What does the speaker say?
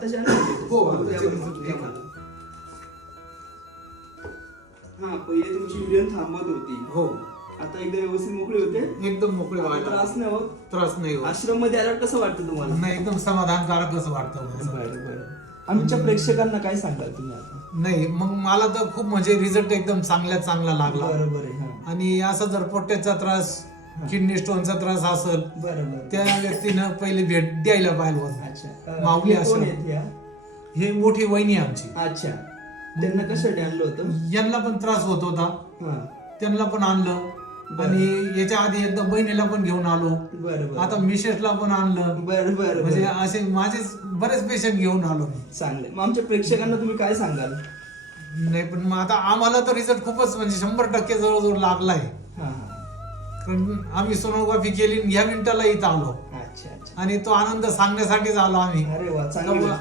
आताच आणलं हो, द्या आताच बरं, आणलं. द्या मला. हा पहिले तुमची युरियन थांबत होती, हो आता एकदा व्यवस्थित मोकळे होते, एकदम मोकळे व्हायला त्रास नाही होत. त्रास नाही होत. आश्रम मध्ये आल्यावर कसं वाटतं तुम्हाला? नाही एकदम समाधानकारक असं वाटतं मला. बरं बरं. आमच्या प्रेक्षकांना काय सांगाल तुम्ही आता? नाही मग मला तर खूप म्हणजे रिझल्ट एकदम चांगला लागला. बरोबर आहे. हा. आणि असं जर पोट्याचा त्रास किडनी स्टोनचा त्रास असेल बरं बरं. त्या व्यक्तीनं पहिले भेट द्यायला पाहिजे होतं. अच्छा. माऊली हे कोण आश्रम. आहेत या? हे मोठी वहिनी आमची. अच्छा. त्यांना कशासाठी आणलं होतं? यांना पण त्रास होत होता, हा. त्यांना पण आणलं. आणि याच्या आधी एकदा बहिणीला पण घेऊन आलो, बरं बरं. आता मिसेसला पण आणलं. बरं बरं म्हणजे बरं. असे माझे बरेच पेशंट घेऊन आलो मी. चांगले. मग आमच्या प्रेक्षकांना तुम्ही काय सांगाल? नाही पण मग आता आम्हाला तर रिझल्ट खूपच म्हणजे 100% जवळजवळ लागलाय. हा हा. कारण आम्ही सोनोग्राफी केली, ह्या मिनिटाला इथं आलो अच्छा अच्छा. आणि तो आनंद सांगण्यासाठीच आलो आम्ही. अरे वा, चांगली गोष्ट.